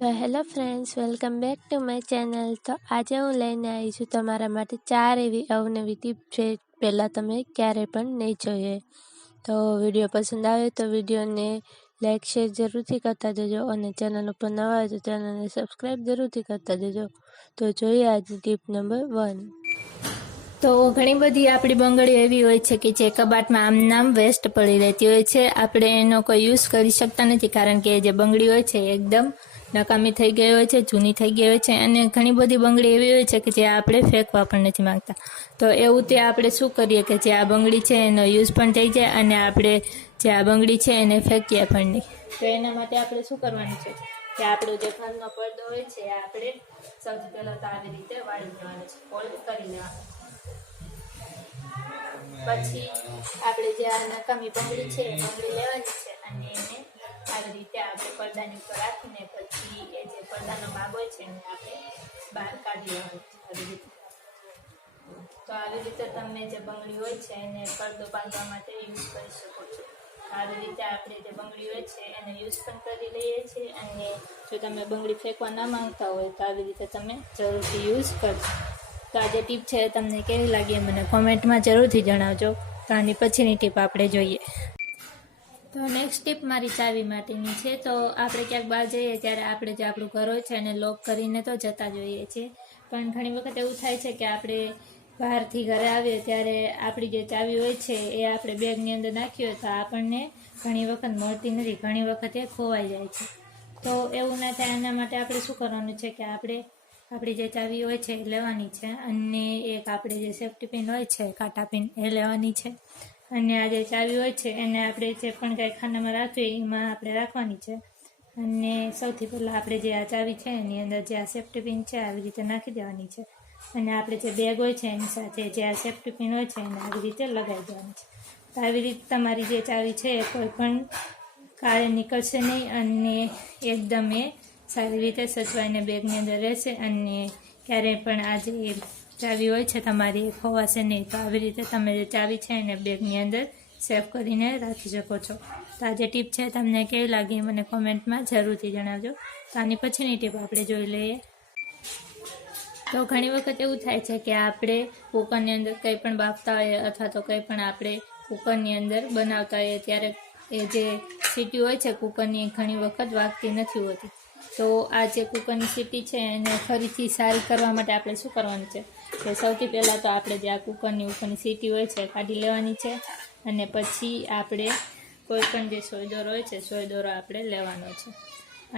તો hello friends, welcome back to my channel. તો આજે હું લઈને આવી છું તમારા માટે 4 એવી અવનવી ટીપ છે પહેલાં તમે ક્યારેય પણ નહીં જોઈએ। તો વિડીયો પસંદ આવે તો વિડીયોને લાઇક શેર જરૂરથી કરતા જજો અને ચેનલ ઉપર નવા હોય તો ચેનલને સબસ્ક્રાઈબ જરૂરથી કરતા જજો। તો જોઈએ આજની ટીપ નંબર 1। તો ઘણી બધી આપણી બંગડીઓ એવી હોય છે કે જે કબાટમાં આમ નામ વેસ્ટ પડી રહેતી હોય છે। આપણે એનો કોઈ યુઝ કરી શકતા નથી કારણ કે જે બંગડી હોય છે એકદમ નકામી થઈ ગઈ હોય છે, જૂની થઈ ગઈ હોય છે અને ઘણી બધી બંગડી એવી હોય છે કે જે આપણે ફેંકવા પણ નથી માંગતા। તો એવું તે આપણે શું કરીએ કે જે આ બંગડી છે એનો યુઝ પણ થઈ જાય અને આપણે જે આ બંગડી છે એને ફેંકીએ પણ નહીં। તો એના માટે આપણે શું કરવાનું છે કે આપણો જે ઘરનો પડદો હોય છે આપણે સૌથી પહેલાં તો આવી રીતે વાળી લેવાનો છે, ફોલ્ડ કરી લેવાનો। પછી આપણે જે આ નકામી બંગડી છે એ બંગડી લેવાની છે અને એને આવી રીતે આપણે પડદાની ઉપર રાખીને પછી એ જે પડદાનો ભાગ હોય છે એને આપણે બહાર કાઢી લેવાનો છે આવી રીતે। તો આવી રીતે તમે જે બંગડી હોય છે એને પડદો બાંધવા માટે યુઝ કરી શકો છો। આવી રીતે આપણે જે બંગડી હોય છે એને યુઝ પણ કરી લઈએ છીએ અને જો તમે બંગડી ફેંકવા ન માંગતા હોય તો આવી રીતે તમે જરૂરથી યુઝ કરજો। તો આ જે ટીપ છે તમને કેવી લાગી એ મને કોમેન્ટમાં જરૂરથી જણાવજો। તો આની પછીની ટીપ આપણે જોઈએ। તો નેક્સ્ટ ટીપ મારી ચાવી માટેની છે। તો આપણે ક્યાંક બહાર જઈએ ત્યારે આપણે જે આપણું ઘર હોય છે એને લોક કરીને તો જતા જોઈએ છીએ, પણ ઘણી વખત એવું થાય છે કે આપણે બહારથી ઘરે આવીએ ત્યારે આપણી જે ચાવી હોય છે એ આપણે બેગની અંદર નાખી હોય તો આપણને ઘણી વખત મળતી નથી, ઘણી વખત એ ખોવાઈ જાય છે। તો એવું ના થાય એના માટે આપણે શું કરવાનું છે કે આપણે આપણી જે ચાવી હોય છે એ લેવાની છે અને એક આપણે જે સેફ્ટી પિન હોય છે કાંટા પિન એ લેવાની છે અને આ જે ચાવી હોય છે એને આપણે જે પણ કાંઈ ખાનામાં રાખીએ એમાં આપણે રાખવાની છે અને સૌથી પહેલાં આપણે જે આ ચાવી છે એની અંદર જે આ સેફ્ટી પિન છે આવી રીતે નાખી દેવાની છે અને આપણે જે બેગ હોય છે એની સાથે જે આ સેફ્ટી પિન હોય છે એને આવી રીતે લગાવી દેવાની છે। તો આવી રીતે તમારી જે ચાવી છે એ કોઈ પણ કાળે નીકળશે નહીં અને એકદમ એ સારી રીતે સચવાઈને બેગની અંદર રહેશે અને ક્યારેય પણ આ જે ચાવી હોય છે તમારી એ ખોવાશે નહીં। તો આવી રીતે તમે જે ચાવી છે એને બેગની અંદર સેવ કરીને રાખી શકો છો। તો આ જે ટીપ છે તમને કેવી લાગી મને કોમેન્ટમાં જરૂરથી જણાવજો। તો આની પછીની ટીપ આપણે જોઈ લઈએ। તો ઘણી વખત એવું થાય છે કે આપણે કુકરની અંદર કંઈ પણ બાફતા હોઈએ અથવા તો કંઈ પણ આપણે કુકરની અંદર બનાવતા હોઈએ ત્યારે એ જે સીટી હોય છે કુકરની ઘણી વખત વાગતી નથી હોતી। તો આ જે કુકરની સીટી છે એને ફરીથી સારી કરવા માટે આપણે શું કરવાનું છે કે સૌથી પહેલાં તો આપણે જે આ કુકરની ઉપરની સીટી હોય છે કાઢી લેવાની છે અને પછી આપણે કોઈ પણ જે સોય દોરો હોય છે સોય દોરો આપણે લેવાનો છે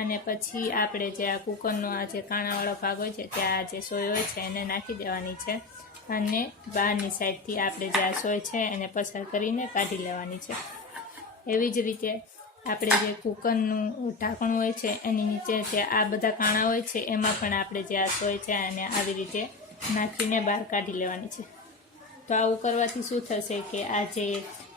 અને પછી આપણે જે આ કુકરનો આ જે કાણાવાળો ભાગ હોય છે ત્યાં આ જે સોય હોય છે એને નાખી દેવાની છે અને બહારની સાઈડથી આપણે જે આ સોય છે એને પસાર કરીને કાઢી લેવાની છે। એવી જ રીતે આપણે જે કુકરનું ઢાંકણું હોય છે એની નીચે જે આ બધા કાણા હોય છે એમાં પણ આપણે જે આ સોય છે એને આવી રીતે નાખીને બહાર કાઢી લેવાની છે। તો આવું કરવાથી શું થશે કે આ જે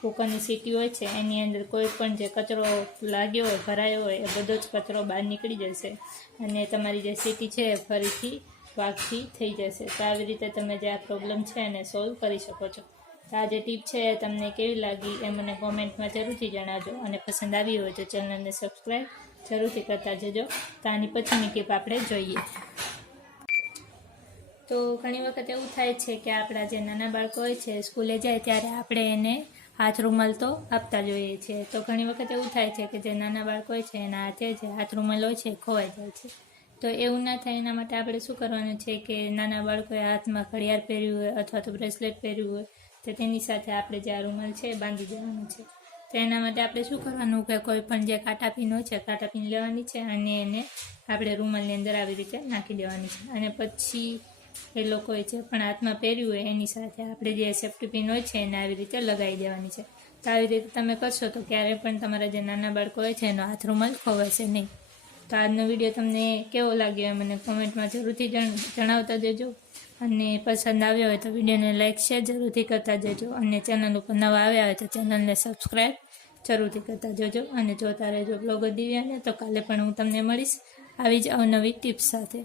કુકરની સીટી હોય છે એની અંદર કોઈ પણ જે કચરો લાગ્યો હોય ભરાયો હોય એ બધો જ કચરો બહાર નીકળી જશે અને તમારી જે સીટી છે એ ફરીથી વાગતી થઈ જશે। તો આવી રીતે તમે જે આ પ્રોબ્લેમ છે એને સોલ્વ કરી શકો છો। તો આ જે ટીપ છે તમને કેવી લાગી એ મને કોમેન્ટમાં જરૂરથી જણાવજો અને પસંદ આવી હોય તો ચેનલને સબસ્ક્રાઈબ જરૂરથી કરતા જજો। તો આની પછીની ટીપ આપણે જોઈએ। તો ઘણી વખત એવું થાય છે કે આપણા જે નાના બાળકો હોય છે સ્કૂલે જાય ત્યારે આપણે એને હાથ રૂમાલ તો આપતા જોઈએ છીએ। તો ઘણી વખત એવું થાય છે કે જે નાના બાળકો હોય છે એના હાથે જે હાથ રૂમાલ હોય છે એ ખોવાઈ જાય છે। તો એવું ના થાય એના માટે આપણે શું કરવાનું છે કે નાના બાળકોએ હાથમાં ઘડિયાળ પહેર્યું હોય અથવા તો બ્રેસલેટ પહેર્યું હોય તો તેની સાથે આપણે જે આ રૂમાલ છે એ બાંધી દેવાનું છે। તો એના માટે આપણે શું કરવાનું કે કોઈ પણ જે કાંટા પિન હોય છે કાંટા પિન લેવાની છે અને એને આપણે રૂમાલની અંદર આવી રીતે નાખી દેવાની છે અને પછી એ લોકોએ જે પણ હાથમાં પહેર્યું હોય એની સાથે આપણે જે સેફ્ટી પિન હોય છે એને આવી રીતે લગાવી દેવાની છે। તો આવી રીતે તમે કરશો તો ક્યારેય પણ તમારા જે નાના બાળકો હોય છે એનો હાથ રૂમાલ ખોવાશે નહીં। તો આજનો વિડીયો તમને કેવો લાગ્યો એ મને કોમેન્ટમાં જરૂરથી જણાવતા જજો અને પસંદ આવ્યો હોય તો વિડીયોને લાઇક શેર જરૂરથી કરતા જજો અને ચેનલ ઉપર નવા આવ્યા હોય તો ચેનલને સબસ્ક્રાઈબ જરૂરથી કરતા જજો અને જોતા રહેજો બ્લોગર દિવ્યાને। તો કાલે પણ હું તમને મળીશ આવી જ અવનવી ટિપ્સ સાથે।